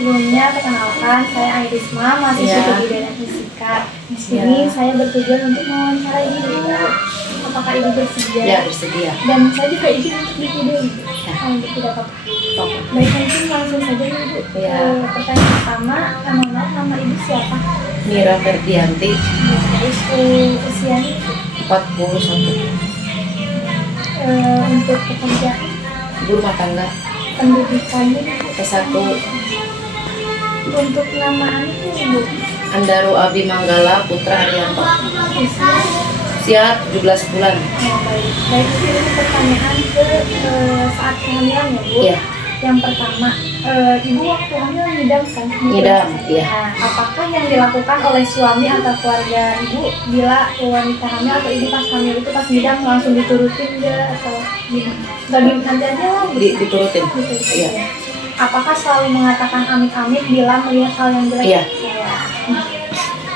sebelumnya perkenalkan, saya Airisma, mahasiswa di Bidang Fisika. Di sini saya bertujuan untuk mewawancarai Ibu. Apakah Ibu bersedia? Ya, bersedia. Dan saya juga izin untuk diikuti Ibu. Untuk tidak apa-apa. Baik, mungkin langsung saja Ibu. Ya. Pertanyaan pertama, nama Ibu siapa? Mira Ferdianti, Usianya 41, untuk pekerjaan, ibu rumah tangga, pendidikannya, S1, untuk nama anaknya Ibu. Andaru Abi Manggala Putra Arianto, Usia. usia 17 bulan. Baik, ini pertanyaan ke saat kehamilan ya Bu. Iya. Yang pertama, Ibu waktu hamil ngidam kan? Ngidam, iya. Nah, apakah yang dilakukan oleh suami atau keluarga Ibu bila wanita hamil atau Ibu pas hamil itu pas ngidam langsung diturutin nggak atau gimana? Bagi nanti aja lah. Diturutin. Iya. Apakah selalu mengatakan amit-amit bila melihat hal yang jelek? Iya.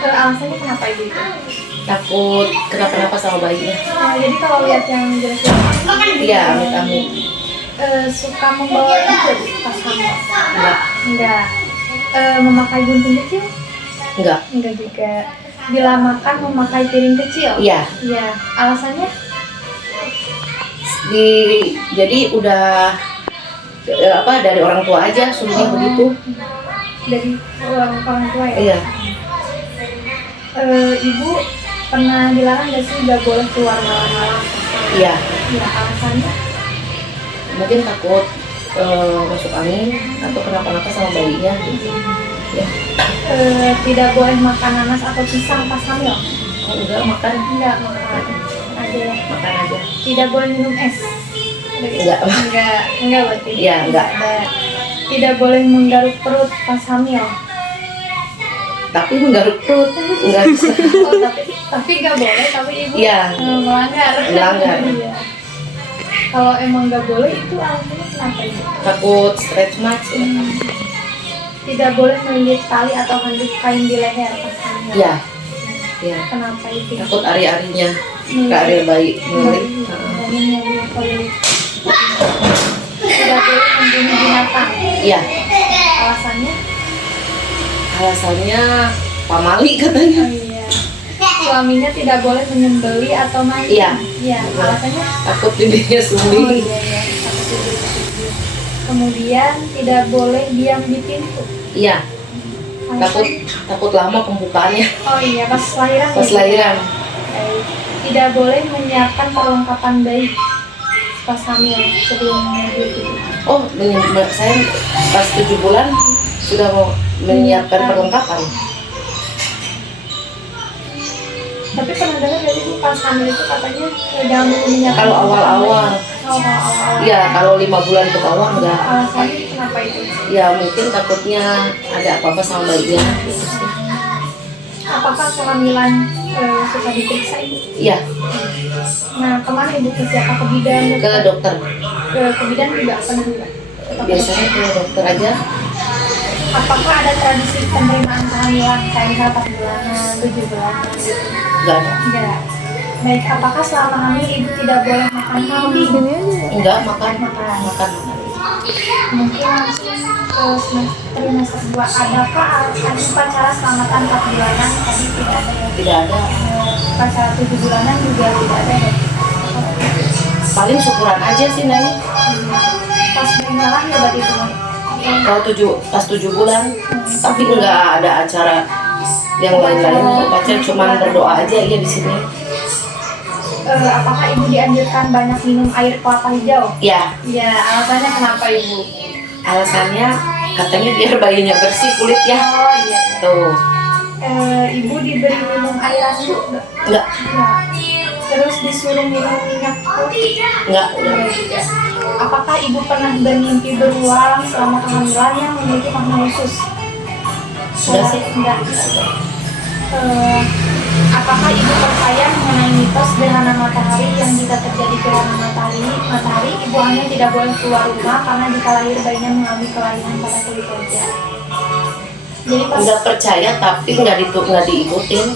Alasannya kenapa Ibu? Takut kenapa-napa sama bayinya. Nah, jadi kalau lihat yang jelek-jelek, Iya, amit-amit. Suka membawa itu pas hamil? Enggak. Memakai gunting kecil? Enggak. Enggak juga. Bila makan memakai piring kecil? Iya. Iya. Alasannya? Jadi udah dari orang tua aja suruhnya begitu. Dari orang tua ya? Iya. Ibu pernah dilarang nggak sih nggak boleh keluar malam-malam? Iya. Iya. Alasannya? Mungkin takut masuk angin atau kenapa-napa sama bayinya. Ya. Tidak boleh makan nanas atau pisang pas hamil? Oh, enggak makan. Enggak makan. Aja. Makan aja. Tidak boleh minum es? Enggak berarti. Iya, enggak. Tidak boleh menggaruk perut pas hamil? Tapi menggaruk perut enggak bisa. Oh, tapi nggak boleh, tapi Ibu Iya. Melanggar. Melanggar. Kalau emang nggak boleh itu alasannya kenapa Ibu? Takut stretch marks. Tidak boleh melilit tali atau handuk kain di leher pas hamil? Iya. Iya. Kenapa itu? Takut ari-arinya ke area bayi melilit. Tidak boleh membunuh binatang? Iya. Alasannya? Alasannya pamali katanya. Iya. Suaminya tidak boleh menyembeli atau mancing? Iya. Iya. Alasannya? Takut bibirnya Oh sumbi. iya. Kemudian tidak boleh diam di pintu? Iya. Alasan? Takut lama pembukaannya. Oh iya, pas lahiran. Pas lahiran. Baik. Tidak boleh menyiapkan perlengkapan bayi pas hamil sebelum melahirkan. Oh, saya pas 7 bulan sudah mau menyiapkan perlengkapan. Tapi pernah dengar dari Ibu pas hamil itu katanya jangan dulu menyiapkan. Kalau awal-awal. Awal-awal. Ya, kalau 5 bulan ke bawah enggak. Alasannya kenapa itu? Ya, mungkin takutnya ada apa-apa sama bayinya. Gitu sih. Apakah kehamilan suka diperiksa Ibu? Iya, Nah, kemana Ibu ke siapa? Ke bidan? ke dokter. Ke bidan juga pernah juga? Biasanya ke dokter aja. Apakah ada tradisi penerimaan kehamilan kayak misal 4 bulanan, 7 bulanan gitu? Enggak ada. Enggak. Baik, apakah selama hamil Ibu tidak boleh makan kambing? Enggak, makan. Mungkin langsung ke trimester 2. Adakah upacara selamatan 4 bulanan? Tadi tidak ada ya? Tidak ada. Upacara 7 bulanan juga tidak ada ya? Paling syukuran aja sih, Nani. Pas bayinya lahir berarti itu? Kalau pas 7 bulan, tapi enggak ada acara yang lain-lain. Upacara cuma berdoa aja ya di sini. Apakah Ibu dianjurkan banyak minum air kelapa hijau? Ya, Ya, alasannya kenapa Ibu? alasannya katanya biar bayinya bersih kulitnya. Oh iya. Tuh. Ibu diberi minum air randu enggak? Enggak, Terus disuruh minum minyak putih? enggak. Enggak juga. Apakah Ibu pernah bermimpi berulang selama kehamilan yang memiliki makna khusus? Enggak sih. Enggak. Apakah Ibu percaya mengenai mitos gerhana matahari yang jika terjadi gerhana matahari Ibu hamil tidak boleh keluar rumah karena jika lahir bayinya mengalami kelainan pada kulit wajah? Jadi pas Enggak percaya tapi enggak diikutin.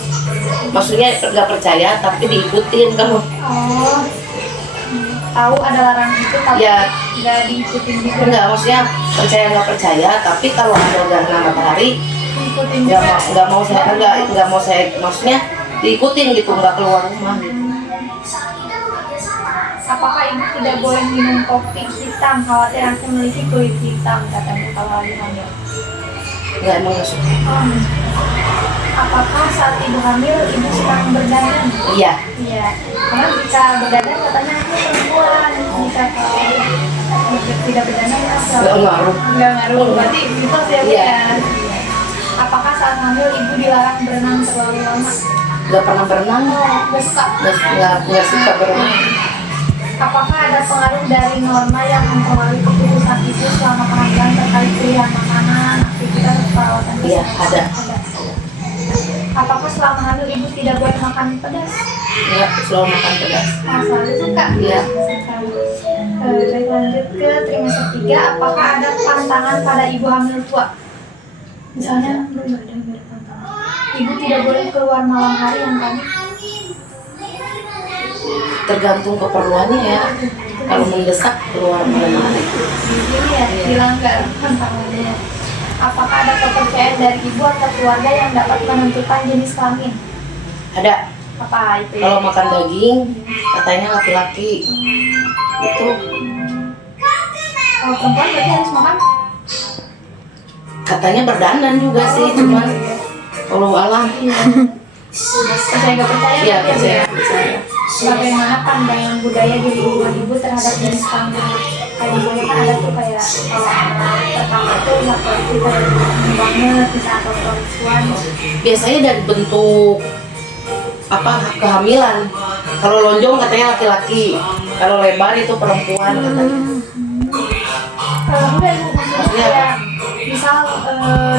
Maksudnya enggak percaya tapi diikutin kamu. oh, tahu ada larangan itu tapi Ya. nggak diikutin juga. Enggak, maksudnya percaya nggak percaya, tapi kalau ada gerhana matahari Diikutin nggak juga. mau nggak mau saya maksudnya diikutin gitu, nggak keluar rumah gitu. Apakah ibu tidak boleh minum kopi hitam? Khawatir nanti memiliki kulit hitam, katanya kalau lagi hamil. Nggak, emang nggak suka. Apakah saat ibu hamil ibu sedang berdandan? Iya. Iya. Karena jika berdandan katanya aku perempuan. Jika kalau tidak berdandan ya Nggak ngaruh. nggak ngaruh. Berarti itu ya Bu, Iya. ya. Apakah saat hamil ibu dilarang berenang terlalu lama? Nggak pernah berenang. Nggak suka. Nggak suka berenang. Apakah ada pengaruh dari norma yang mempengaruhi keputusan ibu selama kehamilan terkait pilihan makanan, aktivitas, atau perawatan Iya, kesehatan? ada. Apakah selama hamil ibu tidak boleh makan pedas? Nggak selalu makan pedas. Selalu suka? Iya. Suka. Baik, lanjut ke trimester 3. Apakah ada pantangan pada ibu hamil tua? Misalnya, belum ada pantangan. Ibu tidak boleh keluar malam hari yang tadi. Tergantung keperluannya ya. Kalau mendesak keluar malam hari. Ini ya, dilanggar pantangannya. Apakah ada kepercayaan dari ibu atau keluarga yang dapat menentukan jenis kelamin? Ada. Apa itu? Kalau makan daging katanya laki-laki. Itu Kalau perempuan berarti harus makan? katanya berdandan juga sih, cuman kalau alam Percaya nggak percaya? iya tapi ya, percaya. bagaimana pandangan budaya di lingkungan ibu terhadap jenis kelamin? Kayak misalnya kan ada tuh kayak pertama tuh laki-laki banget bisa atau perempuan. Biasanya dari bentuk apa kehamilan. Kalau lonjong katanya laki-laki, kalau lebar itu perempuan katanya. Udah ibu maksudnya kayak misal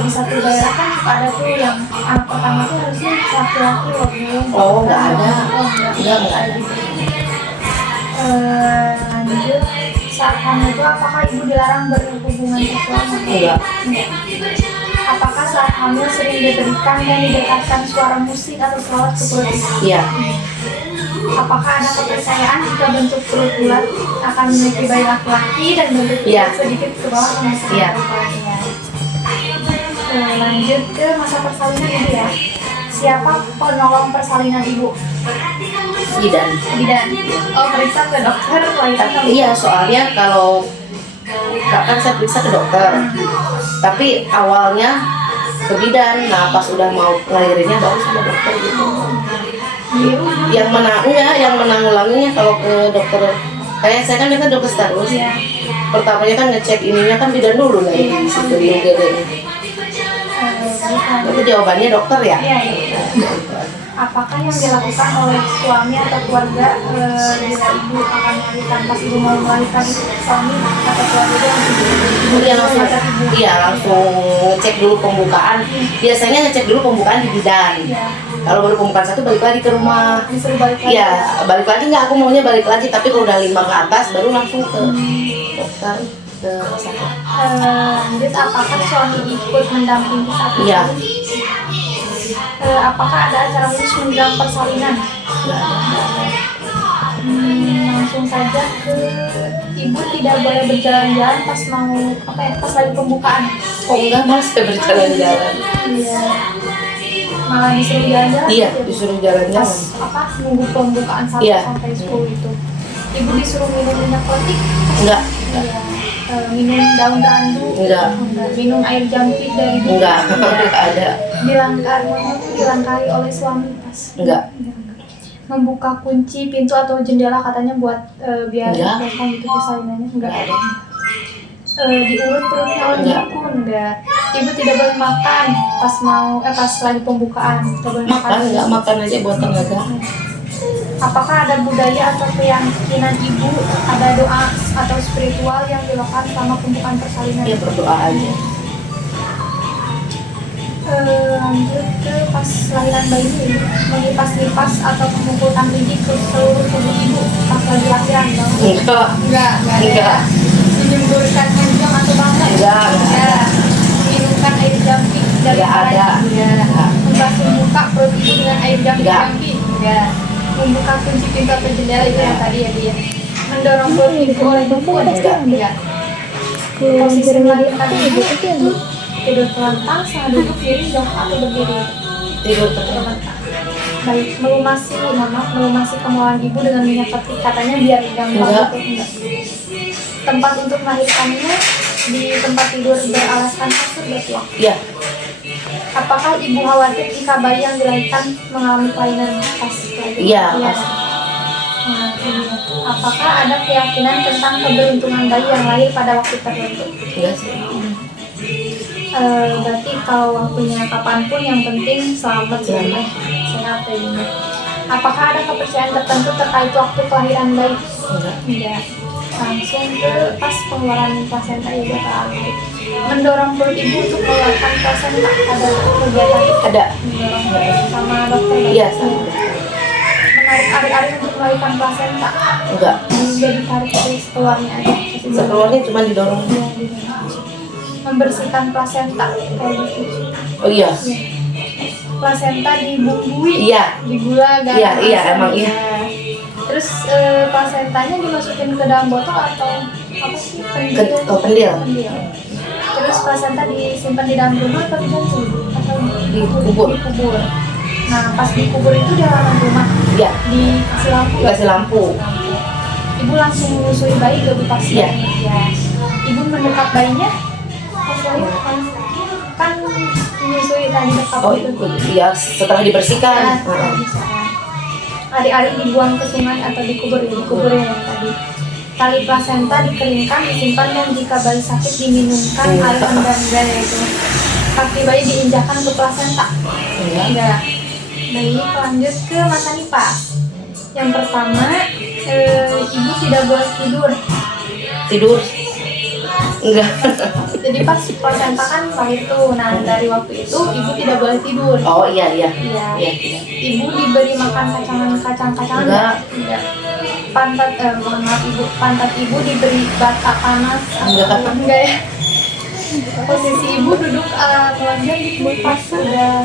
di satu daerah kan suka ada tuh yang anak pertama tuh harusnya laki-laki loh Bu. Oh, nggak ada. Oh, Nggak ada. Lanjut, saat hamil itu apakah ibu dilarang berhubungan seksual? Enggak. Apakah saat hamil sering diberikan dan didekatkan suara musik atau selawat ke perut ibu? Iya. Apakah ada kepercayaan jika bentuk perut bulat akan memiliki bayi laki-laki dan bentuk Iya. perut sedikit ke bawah akan memiliki Iya. Lanjut ke masa persalinan ibu ya. Siapa penolong persalinan ibu? Bidan. Bidan. Oh, periksa ke dokter kelahiran atau Iya, soalnya kalau kan saya periksa ke dokter, tapi awalnya ke bidan. Nah, pas udah mau lahirinnya baru sama dokter gitu. biru? Yang menanggulanginya kalau ke dokter kayak saya kan biasa dokter Starus. Iya. Pertamanya kan ngecek ininya kan bidan dulu lah di situ di UGD. Itu jawabannya dokter ya. Iya, iya. Apakah yang dilakukan oleh suami atau keluarga bila ibu akan melahirkan, pas ibu mau melahirkan itu suami atau keluarga itu Iya langsung, langsung ngecek dulu pembukaan. Biasanya ngecek dulu pembukaan di bidan. Iya. Kalau baru pembukaan 1 balik lagi ke rumah. Disuruh balik lagi. Iya, balik lagi nggak, aku maunya balik lagi, tapi kalau udah 5 ke atas baru langsung ke dokter ke rumah sakit. Lanjut, apakah suami ikut mendampingi saat Iya. apakah ada acara khusus menjelang persalinan? Nggak ada. Langsung saja ke ibu tidak boleh berjalan-jalan pas mau pas lagi pembukaan. Oh enggak, malah saya berjalan-jalan. Iya. Malah disuruh jalan-jalan. Iya, gitu. disuruh Pas jalan-jalan. nunggu pembukaan 1 Iya. sampai 10 itu. Ibu disuruh minum minyak peletik. Enggak, Iya. Minum daun randu. Enggak. Minum air jampit dari ibu. enggak, Iya. enggak ada. Dilangkari oleh suami pas. Enggak. Membuka kunci pintu atau jendela katanya buat biar Enggak. biarkan gitu persalinannya. Enggak Enggak ada. Diurut perutnya oleh Enggak. ibu enggak. Ibu tidak boleh makan pas lagi pembukaan. Tidak boleh Makan enggak, makan aja buat tenaga. Apakah ada budaya atau keyakinan ibu, ada doa atau spiritual yang dilakukan selama pembukaan persalinan? Ya berdoa aja. Lanjut ke pas lahiran bayi ini, mengipas-lipas atau memukul lidi ke seluruh tubuh ibu pas lagi lahiran dong? Enggak. Enggak Enggak. Menyemburkan menjuang atau bangga? Enggak. Minumkan air jampi dari Enggak ada. Enggak. Membasuh muka perut ibu dengan air jampi? Enggak. Enggak. Membuka kunci pintu atau jendela itu yang tadi ya dia. Mendorong perut ibu oleh ibu ada enggak? Posisi melahirkan ibu itu tidur terlentang, setengah duduk, diri atau berdiri? Tidur terus. Terlentang. Baik, melumasi kemaluan ibu dengan minyak peti katanya biar gampang Enggak. gitu, enggak. Tempat untuk melahirkannya di tempat tidur beralaskan kasur berarti ya? Iya. Apakah ibu khawatir jika bayi yang dilahirkan mengalami kelainan pas lagi? Iya, Iya. pas. Nah, ini. Apakah ada keyakinan tentang keberuntungan bayi yang lahir pada waktu tertentu? Enggak sih. Berarti kalau waktunya kapanpun yang penting selamat ya, sehat ya. Ini. Apakah ada kepercayaan tertentu terkait waktu kelahiran bayi? Enggak. Tidak. Langsung ke pas pengeluaran plasenta ya buat anak. Mendorong perut ibu untuk mengeluarkan plasenta, ada kegiatan Ada. mendorong sama dokter? Iya, sama. Menarik ari-ari untuk melahirkan plasenta, Enggak. jadi tarik terus keluarnya aja. Sekeluarnya cuma didorong. Iya, gitu. Membersihkan plasenta kayak gitu. Oh iya. Iya. Plasenta dibumbui, Iya. digula garam. Iya, iya, asam, emang iya. Terus plasentanya dimasukin ke dalam botol atau apa sih? Pendil. Pendil. Pendil. Terus plasenta disimpan di dalam rumah atau digantung atau Dikubur. dikubur. Nah, pas dikubur itu di halaman rumah Iya. dikasih lampu nggak? Dikasih lampu. Ibu langsung menyusui bayi gak pas Iya. ya. Ibu mendekat bayinya pas lahir kan menyusui tadi dekat Oh itu. iya, setelah dibersihkan. Nah, bisa. Hari-hari dibuang ke sungai atau dikubur ya yang tadi. Tali plasenta dikeringkan, disimpan, dan jika bayi sakit diminumkan air pengganda yaitu. Kaki bayi diinjakan ke plasenta. Enggak. Bayi lanjut ke masa nifas. Yang pertama, ibu tidak boleh tidur. Tidur. Enggak. Jadi pas plasenta kan lahir tuh. Nah, dari waktu itu ibu tidak boleh tidur. Oh iya, iya. Iya. Iya, iya. Ibu diberi makan kacang-kacangan Enggak. Enggak. Mohon maaf ibu, pantat ibu diberi bata panas Enggak. Enggak ya. Posisi ibu duduk telanjang gitu pas sudah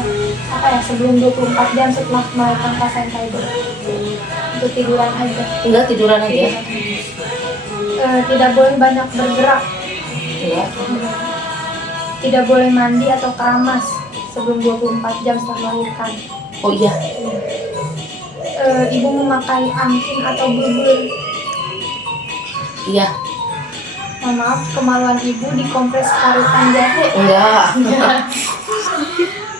apa ya, sebelum 24 jam setelah melahirkan plasenta ibu. Untuk tiduran aja. Enggak, tiduran aja. Tidak boleh banyak bergerak. Enggak. Tidak boleh mandi atau keramas sebelum 24 jam setelah melahirkan. Oh iya. Ibu memakai angkin atau bubur. Iya. Mohon maaf, kemaluan ibu dikompres parutan jahe. Enggak.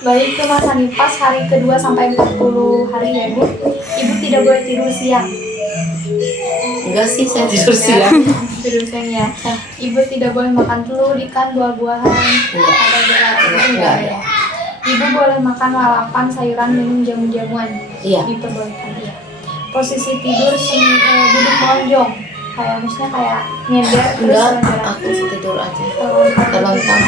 Baik, ke masa nifas hari kedua sampai 40 hari ya Bu. Ibu tidak boleh tidur siang. Enggak sih, saya tidur siang. Tidur siang ya. Ibu tidak boleh makan telur, ikan, buah-buahan. Enggak. Ada dilarang itu Enggak. ya. Ibu boleh makan lalapan, sayuran, minum jamu-jamuan. Iya. Diperbolehkan ya. Posisi tidur duduk melonjong. Kayak maksudnya kayak nyender terus Enggak, jalan-jalan. aku sih tidur aja. Terlentang.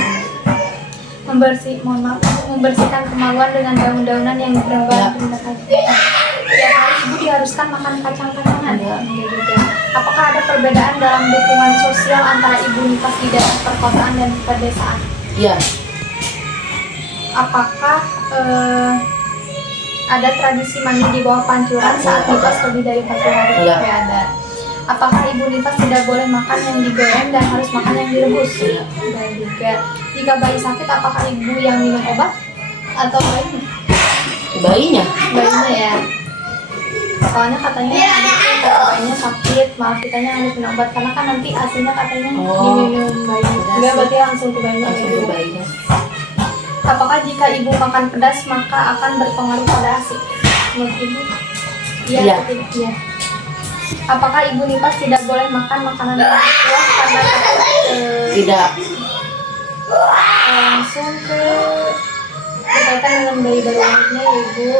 Membersihkan kemaluan dengan daun-daunan yang berembang tindakan. Tiap hari ibu diharuskan makan kacang-kacangan. Enggak. Enggak juga. Apakah ada perbedaan dalam dukungan sosial antara ibu nifas di daerah perkotaan dan pedesaan? Iya. Apakah ada tradisi mandi di bawah pancuran saat nifas lebih dari 40 hari? Enggak. Ya, ada. Apakah ibu nifas tidak boleh makan yang digoreng dan harus makan yang direbus? Enggak. Dan juga, jika bayi sakit, apakah ibu yang minum obat atau bayinya? Bayinya. Bayinya ya. Soalnya katanya kalau bayinya sakit, malah kitanya harus minum obat karena kan nanti asinya katanya diminum bayinya. Enggak, berarti langsung ke bayinya. Langsung ke bayinya. Apakah jika ibu makan pedas maka akan berpengaruh pada asi? Menurut ibu? Iya. Iya. atau tidak? Iya. Apakah ibu nifas tidak boleh makan makanan yang kuah karena Tidak. langsung ke berkaitan dengan bayi baru lahirnya ya ibu?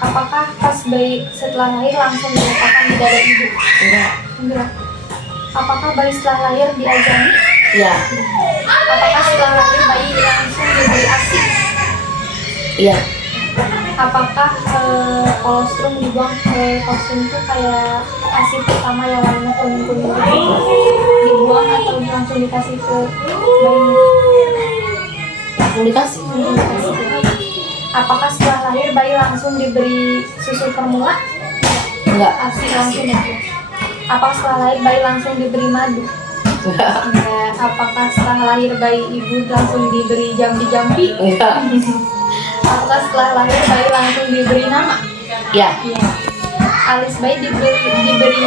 Apakah pas bayi setelah lahir langsung diletakkan di dada ibu? Enggak. Enggak. Apakah bayi setelah lahir diajari? Iya. Apakah setelah lahir bayi langsung diberi ASI? Iya. Apakah kolostrum dibuang ke kostum itu kayak ASI pertama yang warnanya kuning-kuning gitu, dibuang atau langsung dikasih ke bayi? Langsung dikasih. Apakah setelah lahir bayi langsung diberi susu formula? Enggak. ASI langsung ya. Apa setelah lahir bayi langsung diberi madu? Enggak. Enggak. Apakah setelah lahir bayi ibu langsung diberi jambi-jambi? Enggak. Apakah setelah lahir bayi langsung diberi nama? Ya. Iya. Alis bayi diberi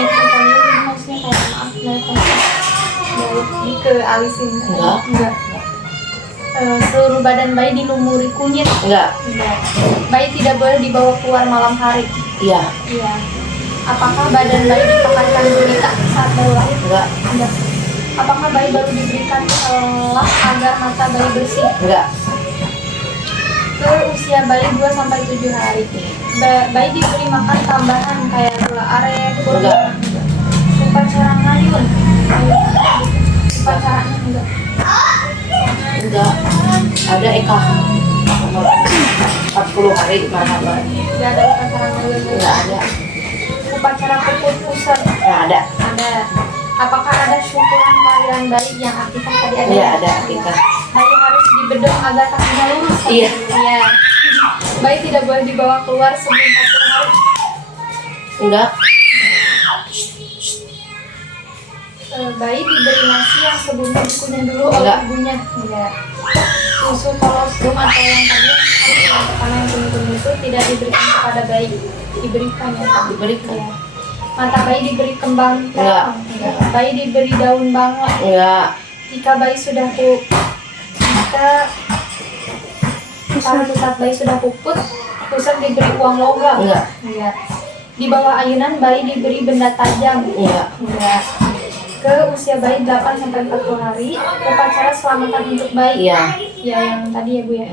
maksudnya kayak maaf dari ke alisin. Enggak. Seluruh badan bayi dilumuri kunyit. Enggak. Enggak. Bayi tidak boleh dibawa keluar malam hari. Iya. Iya. Apakah badan bayi dipakaikan gurita saat baru lahir? Enggak. Enggak. Apakah bayi baru diberikan selah agar mata bayi bersih? Enggak. Ke usia bayi 2-7 hari. Bayi diberi makan tambahan kayak gula aren, Enggak. upacara ngayun. Upacaranya enggak. Enggak. Ada Eka. 40 hari marhaban. Enggak ada upacara ngayun. Enggak ada. Upacara puput pusat. Enggak ada. Ada. Apakah ada syukuran kelahiran bayi yang akikah tadi ada? Iya, ada akikah. Bayi harus dibedong agar kakinya lurus. Iya. Iya. Bayi tidak boleh dibawa keluar sebelum 40 hari. Enggak. Bayi diberi nasi yang sebelumnya dikunyah dulu oleh Enggak. ibunya. Enggak. Susu kolostrum atau yang tadi karena yang kuning itu tidak diberikan kepada bayi. Diberikan ya. Diberikan. Iya. Mata bayi diberi kembang. Enggak. Bayi diberi daun bangla. Enggak. Jika bayi sudah pada saat bayi sudah puput, pusat diberi uang logam. Enggak. Enggak. Di bawah ayunan bayi diberi benda tajam. Enggak. Enggak. Ke usia bayi 8-40 hari, upacara selamatan untuk bayi. Iya. Ya yang tadi ya Bu ya.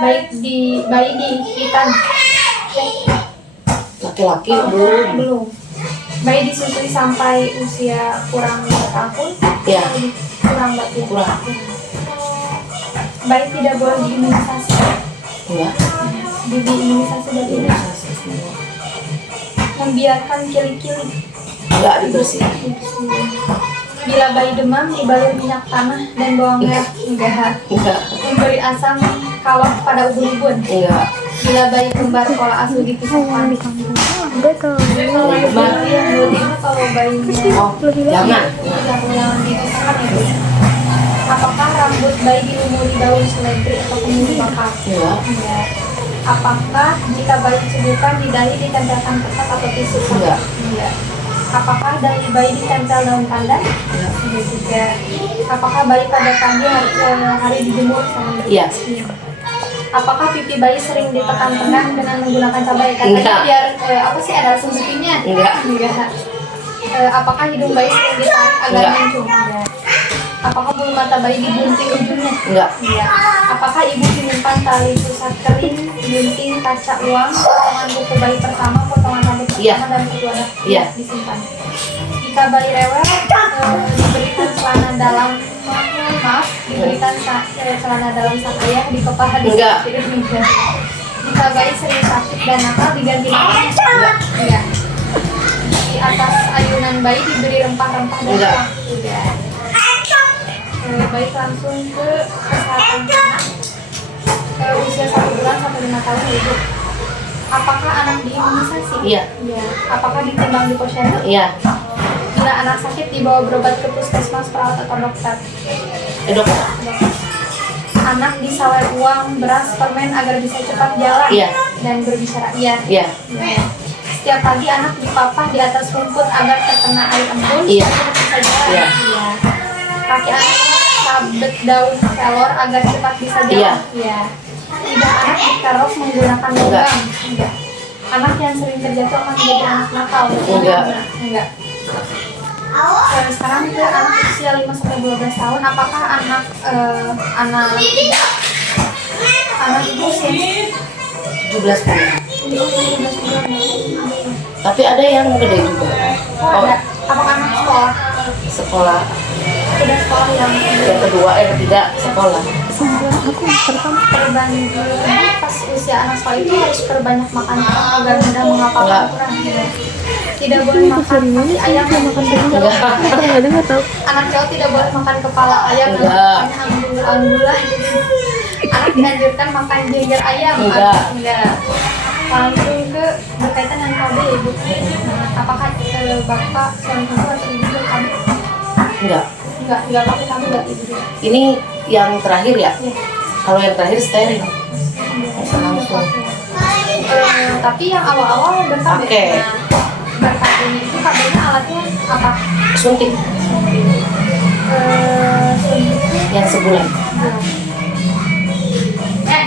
Bayi di hitan. Laki-laki belum. Belum. Bayi disusui sampai usia kurang 2 tahun. Iya. Kurang berarti ya. Kurang. Bayi tidak boleh diimunisasi. Enggak. Diimunisasi berarti ya. Imunisasi semua. Membiarkan kili-kili. Enggak dibersihin. Bila bayi demam dibalur minyak tanah dan bawang merah. Enggak. Enggak. Memberi asam kawat pada ubun-ubun. Enggak. Bila bayi kembar pola asuh dipisahkan. Kalau bayi Kembar. yang berarti kalau bayinya Oh, jangan. yang dipisahkan ya Bu. Apakah rambut bayi dilumuri daun seledri atau kemudian bakar? Enggak. Enggak. Apakah jika bayi cebukan di dahi ditempelkan kertas atau tisu? Enggak. Enggak. Apakah dahi bayi ditempel daun pandan? Enggak. Enggak juga. Apakah bayi pada pagi hari dijemur sama Iya. Apakah pipi bayi sering ditekan-tekan dengan menggunakan cabai? Katanya Enggak. biar apa sih ada sumbukinya? Enggak. Enggak. Apakah hidung bayi sering ditarik agar Enggak. mencung? Enggak. Apakah bulu mata bayi digunting ujungnya? Enggak. Enggak. Apakah ibu menyimpan tali pusat kering, gunting, kaca uang, potongan buku bayi pertama, potongan rambut Iya. pertama dan kedua Iya. disimpan? Jika bayi rewel, diberikan celana dalam diberikan celana dalam sang ayah di kepala di Enggak. Enggak. Jika bayi sering sakit dan nakal diganti nama? Enggak. Di atas ayunan bayi diberi rempah-rempah dan Enggak. uang? Enggak. Baik langsung ke kesehatan anak usia 1 bulan sampai 5 tahun ya Ibu. Apakah anak diimunisasi? Iya. Iya. Apakah ditimbang di posyandu? Iya. Bila anak sakit dibawa berobat ke puskesmas, perawat atau dokter? Dokter. Anak disawer uang, beras, permen agar bisa cepat jalan Iya. dan berbicara. Iya. Iya. Iya. Setiap pagi anak dipapah di atas rumput agar terkena air embun Iya. supaya bisa jalan. Iya. Iya. Kaki anak sabet daun kelor agar cepat bisa jalan. Iya. Iya. Lidah anak dikerok menggunakan Enggak. logam. Enggak. Anak yang sering terjatuh akan menjadi anak nakal. Enggak. Enggak. Sekarang ke anak usia 5-12 tahun, apakah anak itu usia 17 bulan. 12 bulan? Tapi ada yang gede juga. Oh, ada. Apakah anak sekolah? Sekolah. Sudah sekolah yang Yang kedua, yang ketiga sekolah. perbanyak pas usia anak sekolah itu harus perbanyak makan agar mudah menghafal Enggak. Al-Quran. Tidak boleh makan kaki ayam dan makan Enggak. anak cowok tidak boleh makan kepala ayam dan Enggak. makannya anggul-anggulan. Anak dianjurkan makan ginger ayam. Enggak. Enggak. Langsung ke berkaitan dengan KB ya ibu. Apakah bapak suami ibu atau ibu berKB? Enggak. Enggak pakai KB enggak ibu? Ini yang terakhir ya? Iya. Kalau yang terakhir steril. Langsung. Tapi yang awal-awal berKB. Oke. BerKB itu KB-nya alatnya apa? Suntik yang sebulan.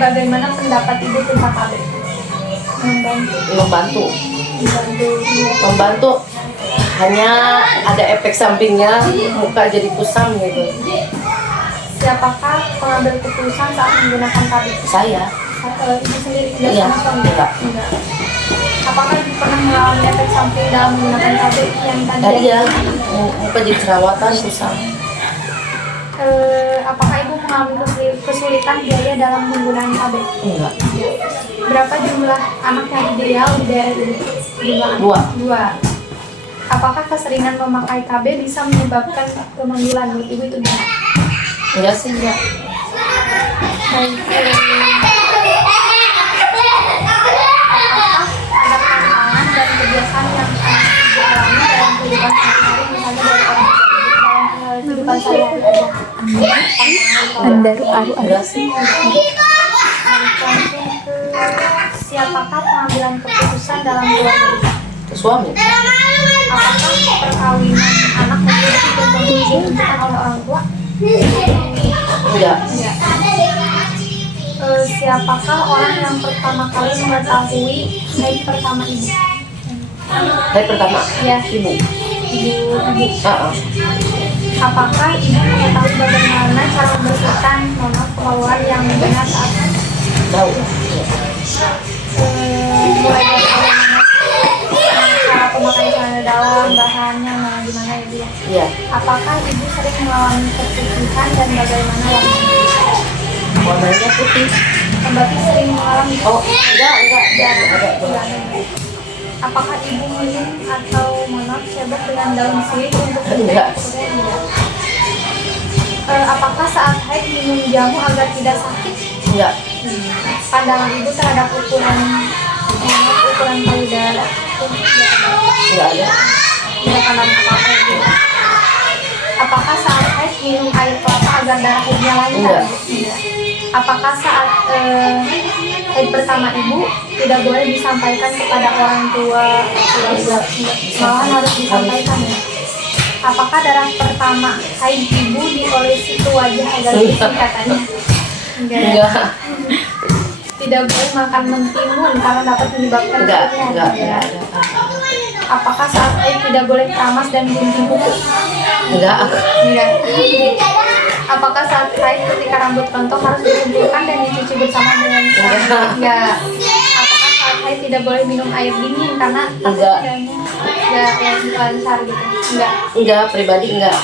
Bagaimana pendapat ibu tentang KB? Membantu. Hanya ada efek sampingnya, muka jadi kusam gitu. Siapakah pengambil keputusan saat menggunakan KB? Saya. Ibu sendiri tidak Iya. sama suami? Enggak. Apakah ibu pernah mengalami efek samping dalam menggunakan KB yang tadi? Tadi ya, muka jadi jerawatan, kusam. Apakah ibu mengalami kesulitan biaya dalam menggunakan KB? Enggak. Berapa jumlah anak yang ideal di daerah ibu? Jumlah anak? Dua. Apakah keseringan memakai KB bisa menyebabkan kemanggilan menurut ibu itu gimana? Enggak sih, enggak. Baik, apakah ada tantangan dan kebiasaan yang ibu alami dalam kehidupan sehari-hari, misalnya dari orang tua ibu dalam kehidupan sehari-hari aja? Enggak sih. Langsung ke siapakah pengambilan keputusan dalam keluarga ibu? Suami. Apakah perkawinan anak memiliki tentunya ditunjukkan oleh orang tua? Enggak. Siapakah orang yang pertama kali mengetahui haid pertama ibu? Hari pertama. Ya, Ibu. ibu. Apakah ibu mengetahui bagaimana cara membersihkan kemaluan yang benar saat Tahu. mulai dari cara pemakaian celana dalam, bahannya, gimana ibu ya? Iya. Apakah ibu sering mengalami keputihan dan bagaimana warnanya? Warnanya putih. Berarti sering mengalami Enggak. Enggak. Apakah ibu minum atau cebok dengan daun sirih untuk Enggak. Apakah saat haid minum jamu agar tidak sakit? Enggak. Pandangan ibu terhadap ukuran payudara Enggak ada. tidak pandangan apa-apa ibu. Apakah saat haid minum air kelapa agar darah haidnya lancar? Enggak. Apakah saat haid pertama ibu tidak boleh disampaikan kepada orang tua? Malah harus disampaikan ya. Apakah darah pertama haid ibu diolesi ke wajah agar bersih katanya? Enggak. Tidak boleh makan mentimun karena dapat menyebabkan Enggak. kematian. Apakah saat haid tidak boleh keramas dan gunting kuku? Enggak. Apakah saat haid ketika rambut rontok harus dikumpulkan dan dicuci bersama dengan Enggak. Enggak. Apakah saat haid tidak boleh minum air dingin karena Enggak. lancar gitu? Enggak, pribadi enggak.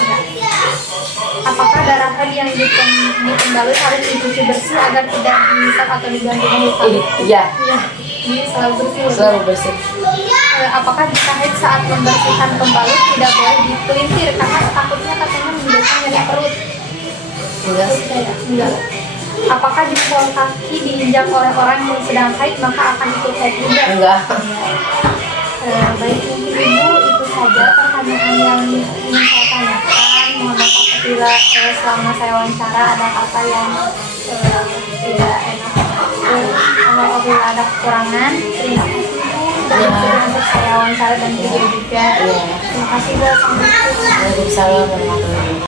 Apakah darah haid yang dikembalut harus dicuci bersih agar tidak dihisap atau diganggu luka? Iya. Ini selalu bersih. Selalu bersih. Apakah jika haid saat membersihkan pembalut tidak boleh dipelintir karena takutnya katanya menimbulkan nyeri perut? Enggak. Enggak. Apakah jempol kaki diinjak oleh orang yang sedang haid maka akan ikut haid juga? Enggak. Baik mungkin ibu itu saja pertanyaan yang ingin saya tanyakan. Mohon maaf apabila selama saya wawancara ada kata yang tidak enak. Apabila ada kekurangan, terima kasih ibu sudah untuk saya wawancara dan video juga. Terima kasih Bu. Assalamualaikum. Waalaikumsalam warahmatullahi wabarakatuh.